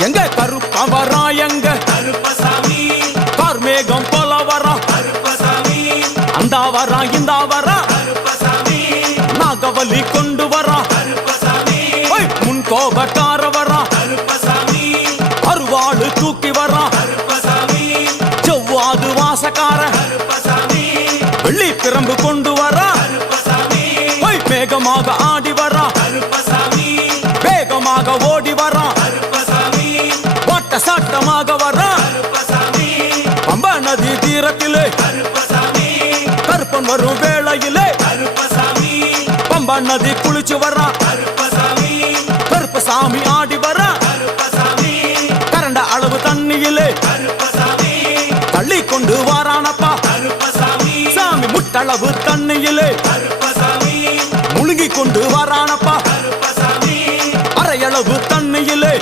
எங்க கருப்ப வரா எங்க கருப்பசாமி கார்மேகம் போல வரா கருப்பசாமி அந்த வரா இந்த வரா கருப்பசாமி நாகவலி கொண்டு வரா கருப்பசாமி முன் கோபக்கார வரா கருப்பசாமி அருவாளு தூக்கி வரா கருப்பசாமி செவ்வாது வாசக்கார கருப்பசாமி வெள்ளி பிரம்பு கொண்டு வரா கருப்பசாமி வேகமாக ஆடி வரா கருப்பசாமி வேகமாக ஓடி வரா கருப்பசாமி வாட்ட சாட்டமாக வரா கருப்பசாமி பம்பா நதி தீரத்திலே கருப்பசாமி கருப்பன் வரும் வேளையிலே கருப்பசாமி பம்பா நதி குளிச்சு வரா கருப்பசாமி கருப்பசாமி ஆடி வரா கருப்பசாமி கரண்ட அளவு தண்ணியிலே கருப்பசாமி தள்ளி கொண்டு வாரானப்பா கருப்பசாமி சாமி முட்டளவு தண்ணியிலே கருப்பசாமி முழுங்கி கொண்டு வாரானப்பா கருப்பசாமி அரையளவு தண்ணியிலே